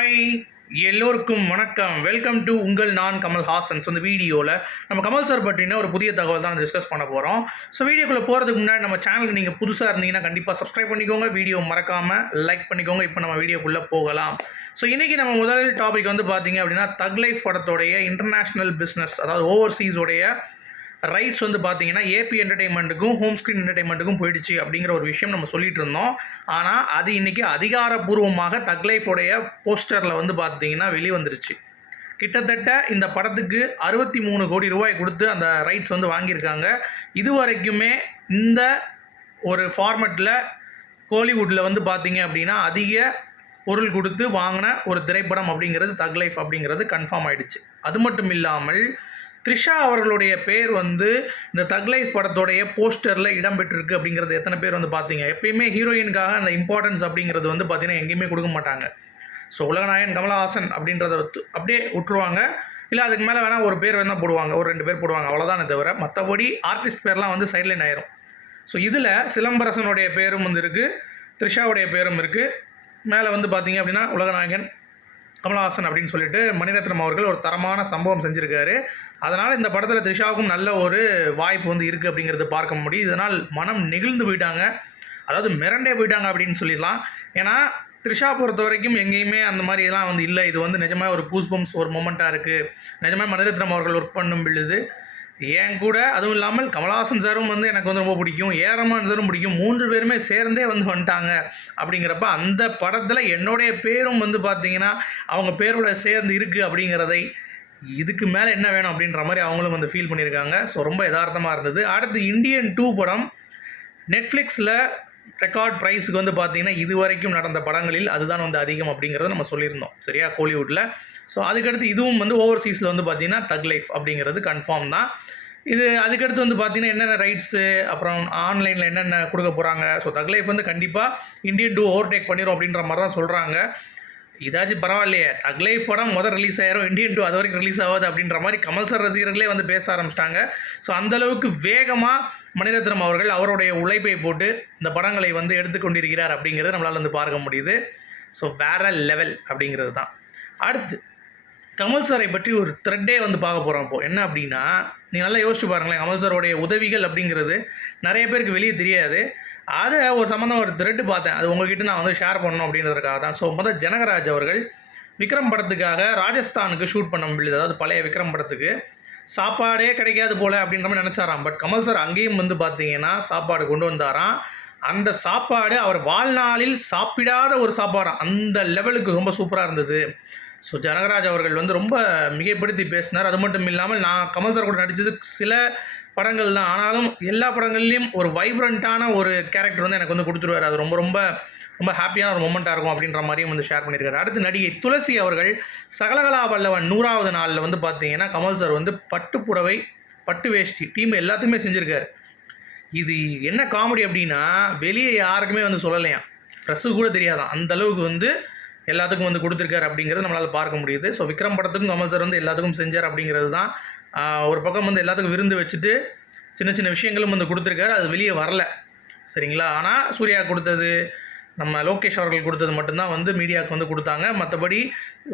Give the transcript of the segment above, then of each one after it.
Hi எல்லோருக்கும் வணக்கம். Welcome to உங்கள் நான் கமல் ஹாசன்ஸ் அந்த வீடியோவில் நம்ம கமல் சார் பற்றின ஒரு புதிய தகவல் தான் டிஸ்கஸ் பண்ண போகிறோம் ஸோ வீடியோக்குள்ளே போகிறதுக்கு முன்னாடி நம்ம சேனலுக்கு நீங்கள் புதுசாக இருந்தீங்கன்னா கண்டிப்பாக சப்ஸ்கிரைப் பண்ணிக்கோங்க. வீடியோ மறக்காமல் லைக் பண்ணிக்கோங்க. இப்போ நம்ம வீடியோக்குள்ளே போகலாம். ஸோ இன்றைக்கி நம்ம முதல் டாபிக் வந்து பார்த்தீங்க அப்படின்னா தக் லைஃப் படத்தோடைய இன்டர்நேஷ்னல் பிஸ்னஸ் அதாவது ஓவர்சீஸோடைய ரைட்ஸ் வந்து பார்த்தீங்கன்னா ஏபி என்டர்டைன்மெண்ட்டுக்கும் ஹோம் ஸ்க்ரீன் என்டர்டைன்மெண்ட்டுக்கும் போயிடுச்சு அப்படிங்கிற ஒரு விஷயம் நம்ம சொல்லிட்டு இருந்தோம். ஆனால் அது இன்னைக்கு அதிகாரப்பூர்வமாக தக்லைஃபோடைய போஸ்டரில் வந்து பார்த்தீங்கன்னா வெளிவந்துருச்சு. கிட்டத்தட்ட இந்த படத்துக்கு அறுபத்தி மூணு கோடி ரூபாய் கொடுத்து அந்த ரைட்ஸ் வந்து வாங்கியிருக்காங்க. இது வரைக்குமே இந்த ஒரு ஃபார்மெட்டில் கோலிவுட்டில் வந்து பார்த்தீங்க அப்படின்னா அதிக பொருள் கொடுத்து வாங்கின ஒரு திரைப்படம் அப்படிங்கிறது தக் லைஃப் அப்படிங்கிறது கன்ஃபார்ம் ஆகிடுச்சு அது மட்டும் இல்லாமல் த்ரிஷா அவர்களுடைய பேர் வந்து இந்த தக்லைஸ் படத்துடைய படத்தோடைய போஸ்டரில் இடம்பெற்றிருக்கு அப்படிங்கிறது எத்தனை பேர் வந்து பார்த்தீங்க? எப்பயுமே ஹீரோயினுக்காக அந்த இம்பார்ட்டன்ஸ் அப்படிங்கிறது வந்து பார்த்தீங்கன்னா எங்கேயுமே கொடுக்க மாட்டாங்க. ஸோ உலகநாயகன் கமலஹாசன் அப்படின்றத அப்படியே விட்டுருவாங்க. இல்லை அதுக்கு மேலே வேணால் ஒரு பேர் வேணால் போடுவாங்க. ஒரு ரெண்டு பேர் போடுவாங்க. அவ்வளோதானே தவிர மற்றபடி ஆர்டிஸ்ட் பேர்லாம் வந்து சைட்லைன் ஆயிரும். ஸோ இதில் சிலம்பரசனுடைய பேரும் வந்து இருக்குது த்ரிஷாவுடைய பேரும் இருக்குது மேலே வந்து பார்த்தீங்க அப்படின்னா உலகநாயகன் கமலஹாசன் அப்படின்னு சொல்லிட்டு மணிரத்னம் அவர்கள் ஒரு தரமான சம்பவம் செஞ்சுருக்காரு. அதனால் இந்த படத்தில் த்ரிஷாவுக்கும் நல்ல ஒரு வாய்ப்பு வந்து இருக்குது அப்படிங்கிறது பார்க்க முடியும் இதனால் மனம் நெகிழ்ந்து போயிட்டாங்க. அதாவது மிரண்டே போயிட்டாங்க அப்படின்னு சொல்லிடலாம். ஏன்னா த்ரிஷா பொறுத்த வரைக்கும் எங்கேயுமே அந்த மாதிரி இதெல்லாம் வந்து இல்லை. இது வந்து நிஜமாக ஒரு பூஸ்பம்ஸ் ஒரு மொமெண்ட்டாக இருக்குது நிஜமாக மணிரத்னம் அவர்கள் ஒர்க் பண்ணும் பொழுது என் கூட அதுவும் இல்லாமல் கமலஹாசன் சாரும் வந்து எனக்கு வந்து ரொம்ப பிடிக்கும். ஏரமான் சாரும் பிடிக்கும். மூன்று பேருமே சேர்ந்தே வந்து வந்துட்டாங்க அப்படிங்கிறப்ப அந்த படத்தில் என்னுடைய பேரும் வந்து பார்த்தீங்கன்னா அவங்க பேரோட சேர்ந்து இருக்குது அப்படிங்கிறதை இதுக்கு மேலே என்ன வேணும் அப்படின்ற மாதிரி அவங்களும் வந்து ஃபீல் பண்ணியிருக்காங்க. ஸோ ரொம்ப யதார்த்தமாக இருந்தது. அடுத்து இந்தியன் டூ படம். நெட்ஃப்ளிக்ஸில் ரெக்கார்ட் ப்ரைஸுக்கு வந்து பார்த்தீங்கன்னா இது வரைக்கும் நடந்த படங்களில் அதுதான் வந்து அதிகம் அப்படிங்கிறத நம்ம சொல்லியிருந்தோம். சரியா? கோலிவுட்டில் ஸோ அதுக்கடுத்து இதுவும் வந்து ஓவர்சீஸில் வந்து பார்த்தீங்கன்னா தக் லைஃப் அப்படிங்கிறது கன்ஃபார்ம் தான். இது அதுக்கடுத்து வந்து பார்த்தீங்கன்னா என்னென்ன ரைட்ஸு அப்புறம் ஆன்லைனில் என்னென்ன கொடுக்க போகிறாங்க ஸோ தக் லைஃப் வந்து கண்டிப்பாக இந்தியன் டூ ஓவர்டேக் பண்ணிடும் அப்படின்ற மாதிரி தான் சொல்கிறாங்க இதாச்சும் பரவாயில்லையே. தக்லை படம் முதல் ரிலீஸ் ஆயிரும். இண்டியன் டூ அது வரைக்கும் ரிலீஸ் ஆகாது அப்படின்ற மாதிரி கமல் சார் ரசிகர்களே வந்து பேச ஆரம்பிச்சிட்டாங்க. ஸோ அந்தளவுக்கு வேகமாக மணிரத்னம் அவர்கள் அவருடைய உழைப்பை போட்டு இந்த படங்களை வந்து எடுத்துக்கொண்டிருக்கிறார் அப்படிங்கிறது நம்மளால் வந்து பார்க்க முடியுது. ஸோ வேற லெவல் அப்படிங்கிறது தான். அடுத்து கமல் சாரை பற்றி ஒரு த்ரெட்டே வந்து பார்க்க போகிறோம் இப்போ. என்ன அப்படின்னா நீங்கள் நல்லா யோசிச்சு பாருங்களேன் கமல் சாரோடைய உதவிகள் அப்படிங்கிறது நிறைய பேருக்கு வெளியே தெரியாது. அதை ஒரு சம்மந்தம் ஒரு த்ரெட்டு பார்த்தேன். அது உங்ககிட்ட நான் வந்து ஷேர் பண்ணணும் அப்படின்றதுக்காக தான். ஸோ முதல் ஜனகராஜ் அவர்கள் விக்ரம் படத்துக்காக ராஜஸ்தானுக்கு ஷூட் பண்ண முடியுது அதாவது பழைய விக்ரம் படத்துக்கு. சாப்பாடே கிடைக்காது போல அப்படின்ற மாதிரி நினச்சாராம். பட் கமல் சார் அங்கேயும் வந்து பார்த்தீங்கன்னா சாப்பாடு கொண்டு வந்தாராம். அந்த சாப்பாடு அவர் வாழ்நாளில் சாப்பிடாத ஒரு சாப்பாடு. அந்த லெவலுக்கு ரொம்ப சூப்பராக இருந்தது. ஸோ ஜனகராஜ் அவர்கள் வந்து ரொம்ப மிகைப்படுத்தி பேசினார். அது மட்டும் இல்லாமல் நான் கமல் சார் கூட நடித்தது சில படங்கள் தான். ஆனாலும் எல்லா படங்கள்லேயும் ஒரு வைப்ரண்ட்டான ஒரு கேரக்டர் வந்து எனக்கு வந்து கொடுத்துருவார். அது ரொம்ப ரொம்ப ரொம்ப ஹாப்பியான ஒரு மொமெண்ட்டாக இருக்கும் அப்படின்ற மாதிரியும் வந்து ஷேர் பண்ணியிருக்காரு. அடுத்து நடிகை துளசி அவர்கள் சகலகலா வல்லவன் நூறாவது நாளில் வந்து பார்த்தீங்கன்னா கமல் சார் வந்து பட்டு புடவை பட்டு வேஷ்டி டீம் எல்லாத்தையுமே செஞ்சுருக்காரு. இது என்ன காமெடி அப்படின்னா வெளியே யாருக்குமே வந்து சொல்லலையாம். ட்ரெஸ்ஸு கூட தெரியாதான். அந்த அளவுக்கு வந்து எல்லாத்துக்கும் வந்து கொடுத்துருக்காரு அப்படிங்கிறது நம்மளால் பார்க்க முடியுது. ஸோ விக்ரம் படத்துக்கும் கமல் சார் வந்து எல்லாத்துக்கும் செஞ்சார் அப்படிங்கிறது தான் ஒரு பக்கம் வந்து எல்லாத்துக்கும் விருந்து வச்சுட்டு சின்ன சின்ன விஷயங்களும் வந்து கொடுத்துருக்காரு. அது வெளியே வரல. சரிங்களா? ஆனால் சூர்யா கொடுத்தது நம்ம லோகேஷ் அவர்கள் கொடுத்தது மட்டும்தான் வந்து மீடியாவுக்கு வந்து கொடுத்தாங்க. மற்றபடி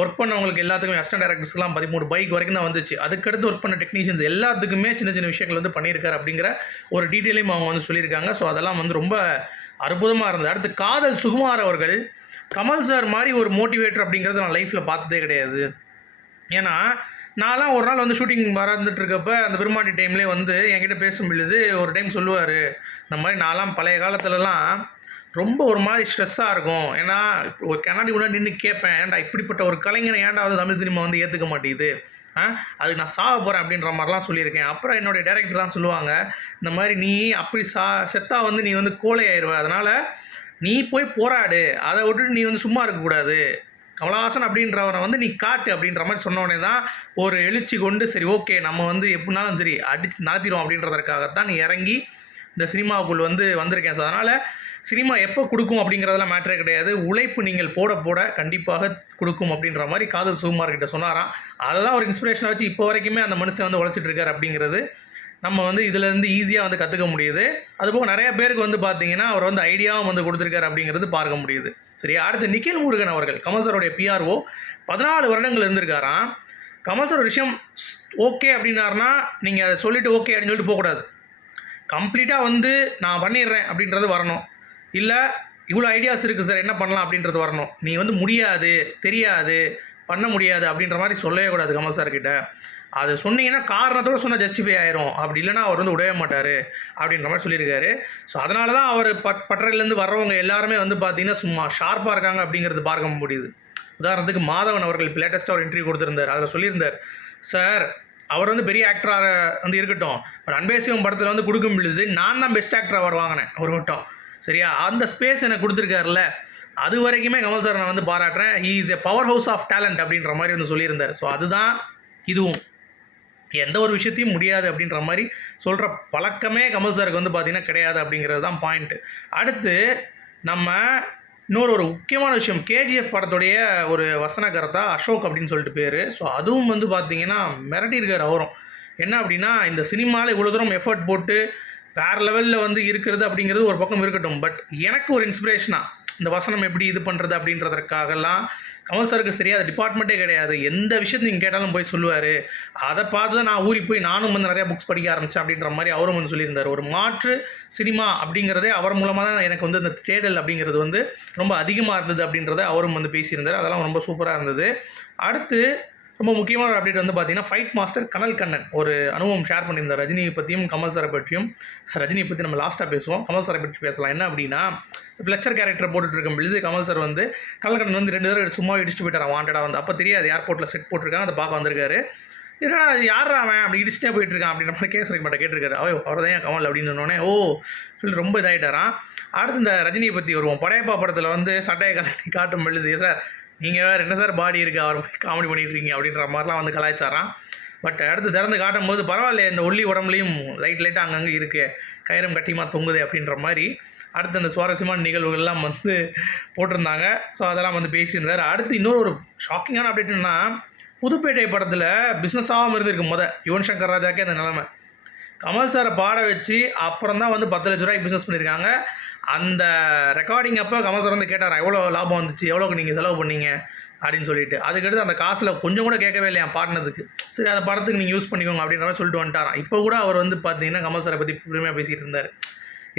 ஒர்க் பண்ணவங்களுக்கு எல்லாத்துக்குமே அஸ்டன் டேரக்டர்ஸ்லாம் பதிமூணு பைக் வரைக்கும் தான் வந்துச்சு. அதுக்கடுத்து ஒர்க் பண்ண டெக்னீஷியன்ஸ் எல்லாத்துக்குமே சின்ன சின்ன விஷயங்கள் வந்து பண்ணியிருக்காரு அப்படிங்கிற ஒரு டீட்டெயிலையும் அவங்க வந்து சொல்லியிருக்காங்க. ஸோ அதெல்லாம் வந்து ரொம்ப அற்புதமாக இருந்தது. அடுத்து காதல் சுகுமார் அவர்கள் கமல் சார் மாதிரி ஒரு மோட்டிவேட்டர் அப்படிங்கிறத நான் லைஃப்பில் பார்த்ததே கிடையாது. ஏன்னா நான்லாம் ஒரு நாள் வந்து ஷூட்டிங் வரந்துட்டு இருக்கப்ப அந்த பெருமாட்டி டைம்லேயே வந்து என்கிட்ட பேசும் பொழுது ஒரு டைம் சொல்லுவார் இந்த மாதிரி நான்லாம் பழைய காலத்துலலாம் ரொம்ப ஒரு மாதிரி ஸ்ட்ரெஸ்ஸாக இருக்கும். ஏன்னா ஒரு கண்ணாடி கூட நின்று கேட்பேன் ஏன்டா இப்படிப்பட்ட ஒரு கலைஞனை ஏன்டா வந்து தமிழ் சினிமா வந்து ஏற்றுக்க மாட்டேங்குது? ஆ? அதுக்கு நான் சாக போகிறேன் அப்படின்ற மாதிரிலாம் சொல்லியிருக்கேன். அப்புறம் என்னுடைய டேரக்டர்லாம் சொல்லுவாங்க இந்த மாதிரி நீ அப்படி சா செத்தா வந்து நீ வந்து கோழை ஆயிடுவ அதனால் நீ போய் போராடு. அதை விட்டுட்டு நீ வந்து சும்மா இருக்கக்கூடாது கமலஹாசன் அப்படின்றவரை வந்து நீ காட்டு அப்படின்ற மாதிரி சொன்ன உடனே தான் ஒரு எழுச்சி கொண்டு சரி ஓகே நம்ம வந்து எப்படினாலும் சரி அடிச்சு நாத்திரும் அப்படின்றதற்காகத்தான் நீ இறங்கி இந்த சினிமாவுக்குள் வந்து வந்திருக்கேன். ஸோ அதனால் சினிமா எப்போ கொடுக்கும் அப்படிங்கிறதெல்லாம் மேட்ரே கிடையாது. உழைப்பு நீங்கள் போட போட கண்டிப்பாக கொடுக்கும் அப்படின்ற மாதிரி காதல் சுகுமார் கிட்ட சொன்னாராம். அதை தான் ஒரு இன்ஸ்பிரேஷனாக வச்சு இப்போ வரைக்குமே அந்த மனுஷன் வந்து உழைச்சிட்டு இருக்காரு அப்படிங்கிறது நம்ம வந்து இதுலேருந்து ஈஸியாக வந்து கற்றுக்க முடியுது. அதுபோக நிறைய பேருக்கு வந்து பார்த்தீங்கன்னா அவர் வந்து ஐடியாவும் வந்து கொடுத்துருக்காரு அப்படிங்கிறது பார்க்க முடியுது. சரியா? அடுத்து நிக்கில் முருகன் அவர்கள் கமல்சருடைய பிஆர்ஓ பதினாலு வருடங்கள் இருந்திருக்காராம். கமல் சார் ஒரு விஷயம் ஓகே அப்படின்னாருனா நீங்கள் அதை சொல்லிவிட்டு ஓகே அப்படின்னு சொல்லிட்டு போகக்கூடாது. கம்ப்ளீட்டாக வந்து நான் பண்ணிடுறேன் அப்படின்றது வரணும். இல்லை இவ்வளோ ஐடியாஸ் இருக்குது சார் என்ன பண்ணலாம் அப்படின்றது வரணும். நீ வந்து முடியாது தெரியாது பண்ண முடியாது அப்படின்ற மாதிரி சொல்லவே கூடாது கமல் சார் கிட்ட. அது சொன்னீங்கன்னா காரணத்தோட சொன்னால் ஜஸ்டிஃபை ஆயிரும். அப்படி இல்லைனா அவர் வந்து விடவே மாட்டார் அப்படின்ற மாதிரி சொல்லியிருக்காரு. ஸோ அதனால தான் அவர் பட் பட்டறையிலேருந்து வர்றவங்க எல்லாருமே வந்து பார்த்தீங்கன்னா சும்மா ஷார்ப்பாக இருக்காங்க அப்படிங்கிறது பார்க்க முடியுது. உதாரணத்துக்கு மாதவன் அவர்கள் இப்போ லேட்டஸ்ட்டாக ஒரு இன்டர்வியூ கொடுத்துருந்தார். அதில் சொல்லியிருந்தார் சார் அவர் வந்து பெரிய ஆக்டராக வந்து இருக்கட்டும். பட் அன்பேசிவம் படத்தில் வந்து கொடுக்க முடியுது நான் தான் பெஸ்ட் ஆக்டர் அவர் வாங்கினேன் ஒரு வட்டம் சரியா? அந்த ஸ்பேஸ் எனக்கு கொடுத்துருக்காருல. அது வரைக்குமே கமல் சார் நான் வந்து பாராட்டுறேன். He is a powerhouse of talent அப்படின்ற மாதிரி வந்து சொல்லியிருந்தார். ஸோ அதுதான் இதுவும். எந்த ஒரு விஷயத்தையும் முடியாது அப்படின்ற மாதிரி சொல்கிற பழக்கமே கமல் சாருக்கு வந்து பார்த்திங்கன்னா கிடையாது அப்படிங்கிறது தான் பாயிண்ட்டு அடுத்து நம்ம இன்னொரு ஒரு முக்கியமான விஷயம் கேஜிஎஃப் படத்துடைய ஒரு வசனகர்த்தா அசோக் அப்படின்னு சொல்லிட்டு பேர். ஸோ அதுவும் வந்து பார்த்திங்கன்னா மிரட்டியிருக்கார் அவரும். என்ன அப்படின்னா இந்த சினிமாவில் இவ்வளோ தூரம் எஃபர்ட் போட்டு வேறு லெவலில் வந்து இருக்கிறது அப்படிங்கிறது ஒரு பக்கம் இருக்கட்டும். பட் எனக்கு ஒரு இன்ஸ்பிரேஷனாக இந்த வசனம் எப்படி இது பண்ணுறது அப்படின்றதற்காகலாம் கமல் சாருக்கு சரியா அது டிபார்ட்மெண்ட்டே கிடையாது. எந்த விஷயத்தையும் நீங்கள் கேட்டாலும் போய் சொல்லுவார். அதை பார்த்து தான் நான் ஊறி போய் நானும் வந்து நிறையா புக்ஸ் படிக்க ஆரம்பித்தேன் அப்படின்ற மாதிரி அவரும் வந்து சொல்லியிருந்தார். ஒரு மாற்று சினிமா அப்படிங்கிறதே அவர் மூலமாக தான் எனக்கு வந்து இந்த தேடல் அப்படிங்கிறது வந்து ரொம்ப அதிகமாக இருந்தது அப்படின்றத அவரும் வந்து பேசியிருந்தார். அதெல்லாம் ரொம்ப சூப்பராக இருந்தது. அடுத்து ரொம்ப முக்கியமான ஒரு அப்டேட் வந்து பார்த்தீங்கன்னா ஃபைட் மாஸ்டர் கனல் கண்ணன் ஒரு அனுபவம் ஷேர் பண்ணியிருந்தார். ரஜினியை பற்றியும் கமல் சாரை பற்றியும். ரஜினியை பற்றி நம்ம லாஸ்ட்டாக பேசுவோம். கமல் சாரை பற்றி பேசலாம். என்ன அப்படின்னா ஃப்ளச்சர் கேரக்டர் போட்டுட்டு இருக்கும் பொழுது கமல் சார் வந்து கனல் கண்ணன் வந்து ரெண்டு தடவை சும்மா இடிச்சுட்டு போயிட்டார் வாண்டடாக வந்து. அப்போ தெரியாது ஏர்போர்ட்டில் செட் போட்டிருக்காங்க அதை பார்க்க வந்திருக்காரு. என்னடா அது யார் அவன்? அப்படி இடிச்சுட்டே போயிட்டு இருக்கான் அப்படின்ற மாதிரி கேஸ் மாட்டேன் கேட்டிருக்காரு. அவ அவர் தான் கமல் அப்படின்னு சொன்னோடனே ஓ சொல்லி ரொம்ப இதாகிட்டாரான் அடுத்து இந்த ரஜினியை பற்றி வருவோம். படையப்பா படத்தில் வந்து சட்டையை கலட்டி காட்டும் பொழுது சார் நீங்கள் வேறு என்ன சார் பாடி இருக்குது அவர் காமெடி பண்ணிட்டு இருக்கீங்க அப்படின்ற மாதிரிலாம் வந்து கலாச்சாரம் பட் அடுத்து திறந்து காட்டும் போது பரவாயில்ல இந்த ஒல்லி உடம்புலையும் லைட் லைட்டாக அங்கங்கே இருக்குது கயிறம் கட்டியமாக தொங்குது அப்படின்ற மாதிரி அடுத்து அந்த சுவாரஸ்யமான நிகழ்வுகள்லாம் வந்து போட்டிருந்தாங்க. ஸோ அதெல்லாம் வந்து பேசியிருந்தார். அடுத்து இன்னொரு ஒரு ஷாக்கிங்கான அப்டேட்னா புதுப்பேட்டை படத்தில் பிஸ்னஸ் ஆகாமல் இருந்திருக்கு முத. யுவன் சங்கர் ராஜாக்கே அந்த நிலமை. கமல் சாரை பாட வச்சு அப்புறம் தான் வந்து பத்து லட்ச ரூபாய்க்கு பிஸ்னஸ் பண்ணியிருக்காங்க. அந்த ரெக்கார்டிங் அப்போ கமல் சார் வந்து கேட்டார் எவ்வளோ லாபம் வந்துச்சு? எவ்வளோக்கு நீங்கள் செலவு பண்ணீங்க? அப்படின்னு சொல்லிட்டு. அதுக்கடுத்து அந்த காசில் கொஞ்சம் கூட கேட்கவே இல்லையா பாடினதுக்கு. சரி அந்த படத்துக்கு நீங்கள் யூஸ் பண்ணிக்கோங்க அப்படின்ற மாதிரி சொல்லிட்டு வந்துட்டாராம் இப்போ கூட அவர் வந்து பார்த்தீங்கன்னா கமல் சாரை பற்றி பெருமையாக பேசிகிட்டு இருந்தார்.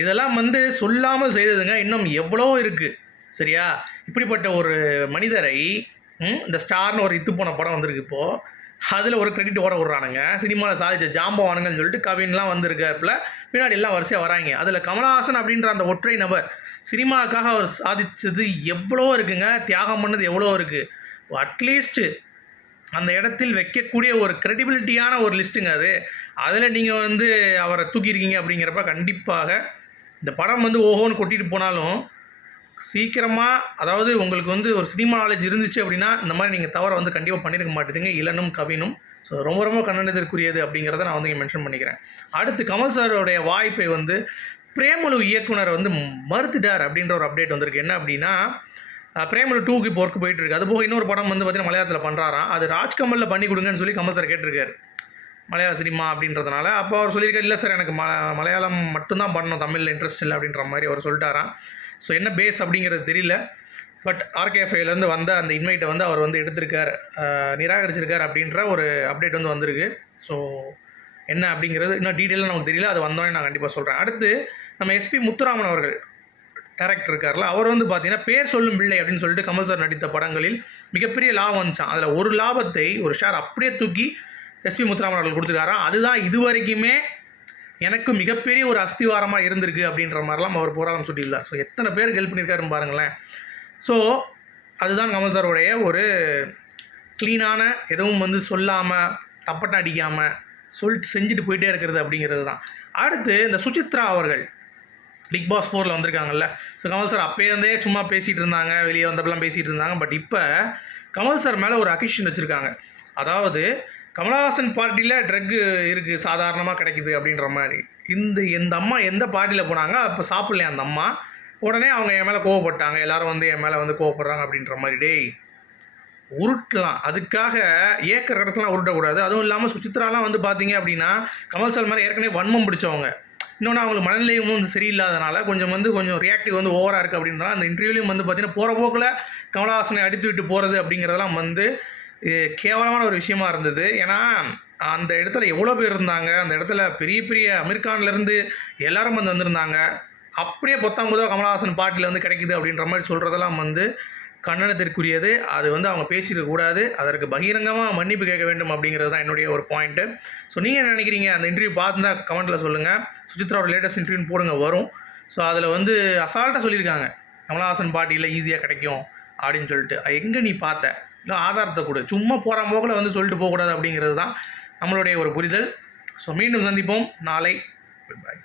இதெல்லாம் வந்து சொல்லாமல் செய்ததுங்க இன்னும் எவ்வளோ இருக்குது சரியா? இப்படிப்பட்ட ஒரு மனிதரை இந்த ஸ்டார்னு ஒரு இத்து போன படம் வந்திருக்கு இப்போது அதில் ஒரு கிரெடிட் ஓட விட்றானுங்க. சினிமாவில் சாதிச்ச ஜாம்பவானுங்கன்னு சொல்லிட்டு கவின்லாம் வந்திருக்காப்புல பின்னாடி எல்லாம் வரிசையாக வராங்க. அதில் கமலஹாசன் அப்படின்ற அந்த ஒற்றை நபர் சினிமாவுக்காக அவர் சாதித்தது எவ்வளோ இருக்குங்க? தியாகம் பண்ணது எவ்வளோ இருக்குது அட்லீஸ்ட்டு அந்த இடத்தில் வைக்கக்கூடிய ஒரு க்ரெடிபிலிட்டியான ஒரு லிஸ்ட்டுங்க அது. அதில் நீங்கள் வந்து அவரை தூக்கியிருக்கீங்க அப்படிங்கிறப்ப கண்டிப்பாக இந்த படம் வந்து ஓஹோன்னு கொட்டிட்டு போனாலும் சீக்கிரமாக அதாவது உங்களுக்கு வந்து ஒரு சினிமா நாலேஜ் இருந்துச்சு அப்படின்னா இந்த மாதிரி நீங்கள் தவறை வந்து கண்டிப்பாக பண்ணியிருக்க மாட்டேங்க. இளனும் கவினும். ஸோ ரொம்ப ரொம்ப கண்ணனிதற்குரியது அப்படிங்கிறத நான் வந்து இங்கே மென்ஷன் பண்ணிக்கிறேன். அடுத்து கமல் சாரோடைய வாய்ப்பை வந்து பிரேமலு இயக்குனர் வந்து மறுத்துட்டார் அப்படின்ற ஒரு அப்டேட் வந்திருக்கு. என்ன அப்படின்னா பிரேமலு டூக்கு இப்போ ஒர்க் போயிட்டு இருக்கு. அது போக இன்னொரு படம் வந்து பார்த்தீங்கன்னா மலையாளத்தில் பண்ணுறாராம் அது ராஜ்கமலில் பண்ணி கொடுங்கன்னு சொல்லி கமல் சார் கேட்டிருக்காரு. மலையாள சினிமா அப்படின்றதுனால அப்போ அவர் சொல்லியிருக்காரு இல்லை சார் எனக்கு ம மலையாளம் மட்டும்தான் பண்ணணும் தமிழில் இன்ட்ரெஸ்ட் இல்லை அப்படின்ற மாதிரி அவர் சொல்லிட்டாராம். ஸோ என்ன பேஸ் அப்படிங்கிறது தெரியல. பட் ஆர்கேஎஃப்ஐலேருந்து வந்த அந்த இன்வைட்டை வந்து அவர் வந்து எடுத்திருக்கார். நிராகரிச்சிருக்கார் அப்படின்ற ஒரு அப்டேட் வந்து வந்திருக்கு. ஸோ என்ன அப்படிங்கிறது இன்னும் டீட்டெயிலாக நமக்கு தெரியல. அது வந்தோடனே நான் கண்டிப்பாக சொல்கிறேன் அடுத்து நம்ம எஸ்பி முத்துராமன் அவர்கள் டேரக்டர் இருக்கார்ல அவர் வந்து பார்த்தீங்கன்னா பேர் சொல்லும் பிள்ளை அப்படின்னு சொல்லிட்டு கமல் சார் நடித்த படங்களில் மிகப்பெரிய லாபம் வந்துச்சான் அதில் ஒரு லாபத்தை ஒரு ஷேர் அப்படியே தூக்கி எஸ்பி முத்துராமன் அவர்கள் கொடுத்துருக்காராம் அதுதான் இது வரைக்குமே எனக்கு மிகப்பெரிய ஒரு அஸ்திவாரமாக இருந்திருக்கு அப்படின்ற மாதிரிலாம் அவர் போராட்டம் சொல்லியிருந்தார். ஸோ எத்தனை பேர் ஹெல்ப் பண்ணியிருக்காருன்னு பாருங்களேன். ஸோ அதுதான் கமல் சாருடைய ஒரு க்ளீனான எதுவும் வந்து சொல்லாமல் தப்பட்டம் அடிக்காமல் சொல்லிட்டு செஞ்சுட்டு போயிட்டே இருக்கிறது அப்படிங்கிறது தான். அடுத்து இந்த சுசித்ரா அவர்கள் பிக் பாஸ் ஃபோரில் வந்திருக்காங்கல்ல. ஸோ கமல் சார் அப்போ இருந்தே சும்மா பேசிகிட்டு இருந்தாங்க வெளியே வந்தப்பெல்லாம் பேசிகிட்டு இருந்தாங்க. பட் இப்போ கமல் சார் மேலே ஒரு அக்கிஷன் வச்சுருக்காங்க. அதாவது கமலஹாசன் பார்ட்டியில் ட்ரக்கு இருக்குது சாதாரணமாக கிடைக்குது அப்படின்ற மாதிரி. இந்த இந்த அம்மா எந்த பார்ட்டியில் போனாங்க அப்போ சாப்பிட்லையா அந்த அம்மா? உடனே அவங்க என் மேலே கோவப்பட்டாங்க. எல்லாரும் வந்து என் மேலே வந்து கோவப்படுறாங்க அப்படின்ற மாதிரி. டேய் உருட்டலாம். அதுக்காக ஏக்கர் கணக்கெலாம் உருட்டக்கூடாது. அதுவும் இல்லாமல் சுசித்ராலாம் வந்து பார்த்தீங்க அப்படின்னா கமல் சார் மாதிரி ஏற்கனவே வன்மம் பிடிச்சவங்க. இன்னொன்று அவங்களுக்கு மனநிலையும் வந்து சரியில்லாதனால கொஞ்சம் வந்து கொஞ்சம் ரியாக்டிவ் வந்து ஓவராக இருக்குது அப்படின்றனால அந்த இன்டர்வியூலையும் வந்து பார்த்தீங்கன்னா போகிற போக்கில் கமலஹாசனை அடித்து விட்டு போகிறது அப்படிங்கிறதெல்லாம் வந்து இது கேவலமான ஒரு விஷயமா இருந்தது. ஏன்னா அந்த இடத்துல எவ்வளோ பேர் இருந்தாங்க அந்த இடத்துல பெரிய பெரிய அமீர்கான்லேருந்து எல்லாரும் வந்து வந்திருந்தாங்க. அப்படியே பொத்தாம் கமலஹாசன் பாட்டில் வந்து கிடைக்குது அப்படின்ற மாதிரி சொல்கிறதெல்லாம் வந்து கண்டனத்திற்குரியது. அது வந்து அவங்க பேசிக்க கூடாது. அதற்கு பகிரங்கமாக மன்னிப்பு கேட்க வேண்டும் அப்படிங்கிறது தான் என்னுடைய ஒரு பாயிண்ட்டு ஸோ நீங்கள் என்ன நினைக்கிறீங்க? அந்த இன்டர்வியூ பார்த்துருந்தா கமெண்ட்டில் சொல்லுங்கள் சுஜித்ராவோட லேட்டஸ்ட் இன்டர்வியூன்னு போடுங்க வரும். ஸோ அதில் வந்து அசால்ட்டாக சொல்லியிருக்காங்க. கமலஹாசன் பாட்டியில் ஈஸியாக கிடைக்கும் அப்படின்னு சொல்லிட்டு. எங்கே நீ பார்த்த? இல்லை ஆதாரத்தை கொடு. சும்மா போகிற போக்கில் வந்து சொல்லிட்டு போகக்கூடாது அப்படிங்கிறது தான் நம்மளுடைய ஒரு புரிதல். ஸோ மீண்டும் சந்திப்போம். நாளை. பாய்